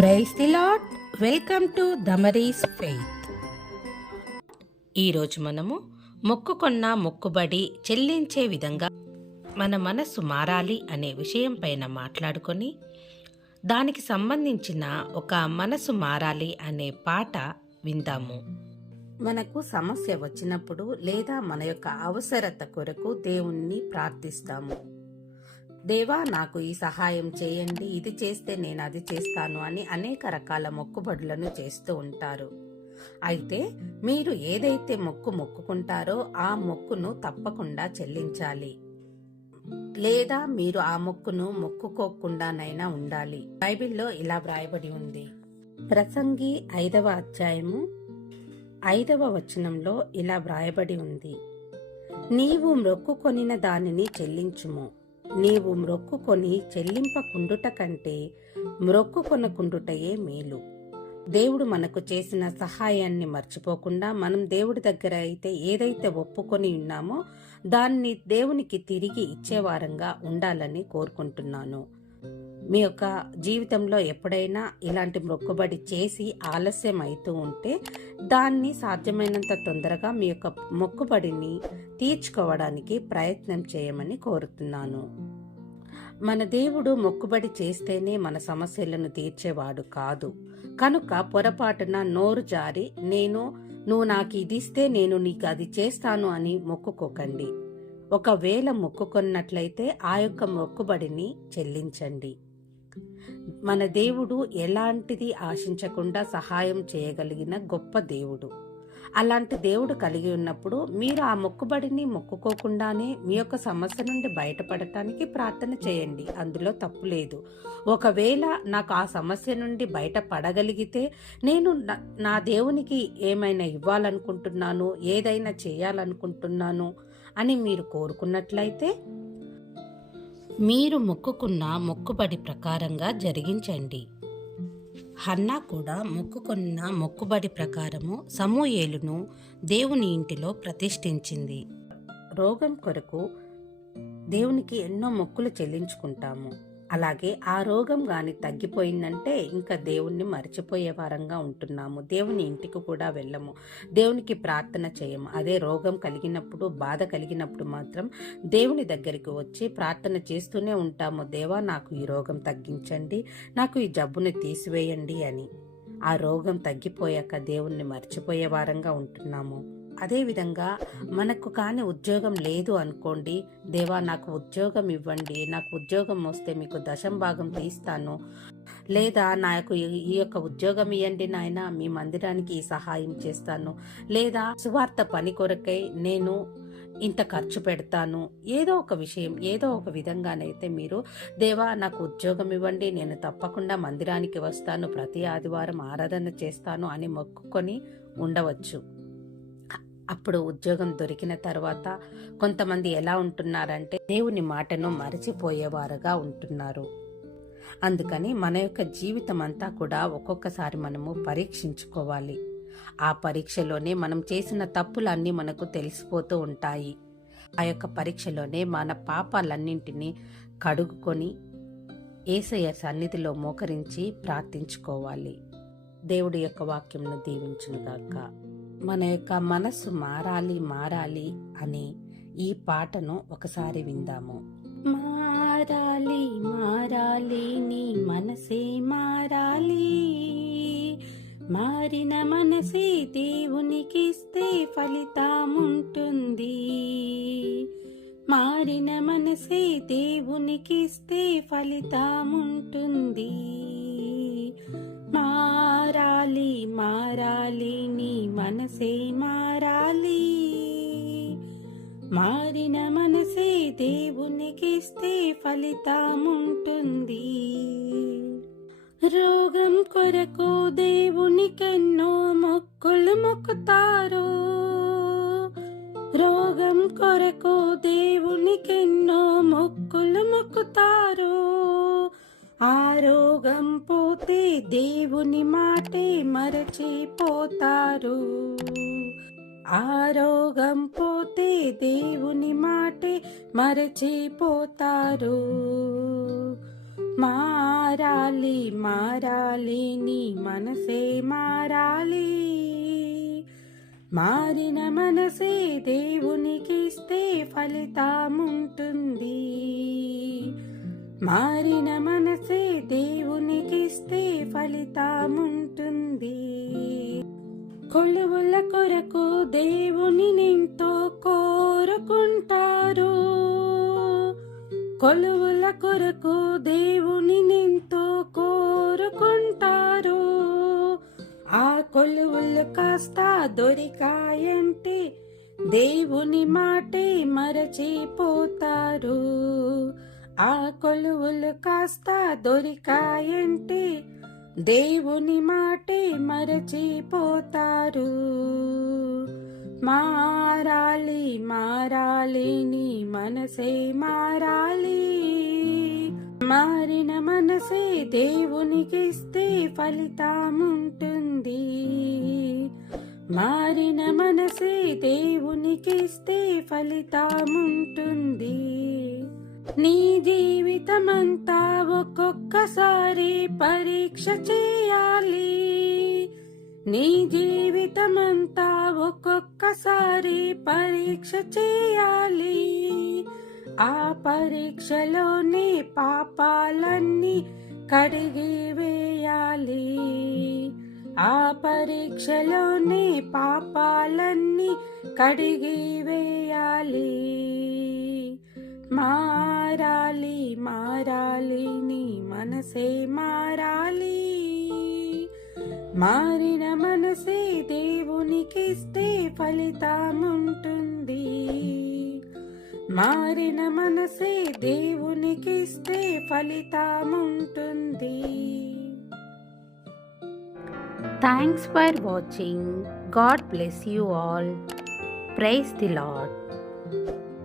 Praise the lord. Welcome to Damaris faith. ఈరోజు మనము మొక్కుకొన్న మొక్కుబడి చెల్లించే విధంగా మన మనస్సు మారాలి అనే విషయం పైన మాట్లాడుకొని దానికి సంబంధించిన ఒక మనసు మారాలి అనే పాట విందాము. మనకు సమస్య వచ్చినప్పుడు లేదా మన యొక్క అవసరత కొరకు దేవుణ్ణి ప్రార్థిస్తాము. దేవా, నాకు ఈ సహాయం చేయండి, ఇది చేస్తే నేను అది చేస్తాను అని అనేక రకాల మొక్కుబడులను చేస్తూ ఉంటారు. అయితే మీరు ఏదైతే మొక్కుకుంటారో ఆ మొక్కును తప్పకుండా చెల్లించాలి, లేదా మీరు ఆ మొక్కును మొక్కుకోకుండానైనా ఉండాలి. బైబిల్లో ఇలా వ్రాయబడి ఉంది. ప్రసంగి 5వ అధ్యాయము 5వ వచనంలో ఇలా వ్రాయబడి ఉంది. నీవు మ్రొక్కుకొనిన దానిని చెల్లించుము. నీవు మ్రొక్కుకొని చెల్లింపకుండుట కంటే మ్రొక్కుకొనకుండుటయే మేలు. దేవుడు మనకు చేసిన సహాయాన్ని మర్చిపోకుండా మనం దేవుడి దగ్గర అయితే ఏదైతే ఒప్పుకొని ఉన్నామో దాన్ని దేవునికి తిరిగి ఇచ్చేవారంగా ఉండాలని కోరుకుంటున్నాను. మీ యొక్క జీవితంలో ఎప్పుడైనా ఇలాంటి మొక్కుబడి చేసి ఆలస్యం అవుతూ ఉంటే దాన్ని సాధ్యమైనంత తొందరగా మీ యొక్క మొక్కుబడిని తీర్చుకోవడానికి ప్రయత్నం చేయమని కోరుతున్నాను. మన దేవుడు మొక్కుబడి చేస్తేనే మన సమస్యలను తీర్చేవాడు కాదు. కనుక పొరపాటున నోరు జారి నువ్వు నాకు ఇది ఇస్తే నేను నీకు అది చేస్తాను అని మొక్కుకోకండి. ఒకవేళ మొక్కుకున్నట్లయితే ఆ యొక్క మొక్కుబడిని చెల్లించండి. మన దేవుడు ఎలాంటిది ఆశించకుండా సహాయం చేయగలిగిన గొప్ప దేవుడు. అలాంటి దేవుడు కలిగి ఉన్నప్పుడు మీరు ఆ మొక్కుబడిని మొక్కుకోకుండానే మీ యొక్క సమస్య నుండి బయటపడటానికి ప్రార్థన చేయండి. అందులో తప్పు లేదు. ఒకవేళ నాకు ఆ సమస్య నుండి బయటపడగలిగితే నేను నా దేవునికి ఏమైనా ఇవ్వాలనుకుంటున్నాను, ఏదైనా చేయాలనుకుంటున్నాను అని మీరు కోరుకున్నట్లయితే మీరు మొక్కుకున్న మొక్కుబడి ప్రకారంగా జరిగించండి. హన్నా కూడా మొక్కుకున్న మొక్కుబడి ప్రకారము సమూయేలును దేవుని ఇంటిలో ప్రతిష్ఠించింది. రోగం కొరకు దేవునికి ఎన్నో మొక్కులు చెల్లించుకుంటాము. అలాగే ఆ రోగం గాని తగ్గిపోయిందంటే ఇంకా దేవుణ్ణి మర్చిపోయే వారంగా ఉంటున్నాము. దేవుని ఇంటికి కూడా వెళ్ళము, దేవునికి ప్రార్థన చేయము. అదే రోగం కలిగినప్పుడు, బాధ కలిగినప్పుడు మాత్రం దేవుని దగ్గరికి వచ్చి ప్రార్థన చేస్తూనే ఉంటాము. దేవా, నాకు ఈ రోగం తగ్గించండి, నాకు ఈ జబ్బుని తీసివేయండి అని. ఆ రోగం తగ్గిపోయాక దేవుణ్ణి మర్చిపోయే వారంగా ఉంటున్నాము. అదేవిధంగా మనకు కానీ ఉద్యోగం లేదు అనుకోండి, దేవా నాకు ఉద్యోగం ఇవ్వండి, నాకు ఉద్యోగం వస్తే మీకు 10% తీస్తాను, లేదా నాకు ఈ యొక్క ఉద్యోగం ఇవ్వండి నాయన, మీ మందిరానికి ఈ సహాయం చేస్తాను, లేదా సువార్త పని కొరకై నేను ఇంత ఖర్చు పెడతాను. ఏదో ఒక విషయం, ఏదో ఒక విధంగానైతే మీరు దేవా నాకు ఉద్యోగం ఇవ్వండి, నేను తప్పకుండా మందిరానికి వస్తాను, ప్రతి ఆదివారం ఆరాధన చేస్తాను అని మొక్కుకొని ఉండవచ్చు. అప్పుడు ఉద్యోగం దొరికిన తర్వాత కొంతమంది ఎలా ఉంటున్నారంటే దేవుని మాటను మరచిపోయేవారుగా ఉంటున్నారు. అందుకని మన యొక్క జీవితం అంతా కూడా ఒక్కొక్కసారి మనము పరీక్షించుకోవాలి. ఆ పరీక్షలోనే మనం చేసిన తప్పులన్నీ మనకు తెలిసిపోతూ ఉంటాయి. ఆ యొక్క పరీక్షలోనే మన పాపాలన్నింటినీ కడుగుకొని యేసయ్య సన్నిధిలో మోకరించి ప్రార్థించుకోవాలి. దేవుడి యొక్క వాక్యంను దీవించునుగాక. మన యొక్క మనస్సు మారాలి అని ఈ పాటను ఒకసారి విందాము. మారాలి మారాలి నీ మనసే మారాలి, మారిన మనసే దేవునికిస్తే ఫలితముంటుంది. మారిన మనసే దేవునికిస్తే ఫలితముంటుంది. మారాలి మారాలి నీ మనసే మారాలి, మారిన మనసే దేవునికిస్తే ఫలితముంటుంది. రోగం కొరకు దేవునికెన్నో మొక్కులు మొక్కుతారు. రోగం కొరకు దేవునికెన్నో మొక్కులు మొక్కుతారు. ఆ రోగం పోతే దేవుని మాటే మరచిపోతారు. ఆ రోగం పోతే దేవుని మాటే మరచిపోతారు. మారాలి మారాలి నీ మనసే మారాలి. మారిన మనసే దేవునికిస్తే ఫలితముంటుంది. మారిన మనసే దేవునికిస్తే ఫలితముంటుంది. కొలువుల కొరకు దేవుని ఎంతో కోరుకుంటారు. కొలువుల కొరకు దేవుని ఎంతో కోరుకుంటారు. ఆ కొలువులు కాస్త దొరికాయంటే దేవుని మాటే మరచిపోతారు. ఆ కొలువులు కాస్త దొరికాయంటే దేవుని మాటే మరచిపోతారు. మారాలి మారాలి నీ మనసే మారాలి. మారిన మనసే దేవునికిస్తే ఫలితముంటుంది. మారిన మనసే దేవునికిస్తే ఫలితముంటుంది. నీ జీవితమంతా ఒక్కొక్కసారి పరీక్ష చేయాలి. నీ జీవితమంతా ఒక్కొక్కసారి పరీక్ష చేయాలి. ఆ పరీక్షలోనే పాపాలన్నీ కడిగి వేయాలి. ఆ పరీక్షలోనే పాపాలన్నీ కడిగి వేయాలి. మారాలి మారాలి నీ మనసే మారాలి. మారిన మనసే దేవునికిస్తే ఫలితముంటుంది. మారిన మనసే దేవునికిస్తే ఫలితముంటుంది. Thanks for watching. God bless you all. Praise the lord.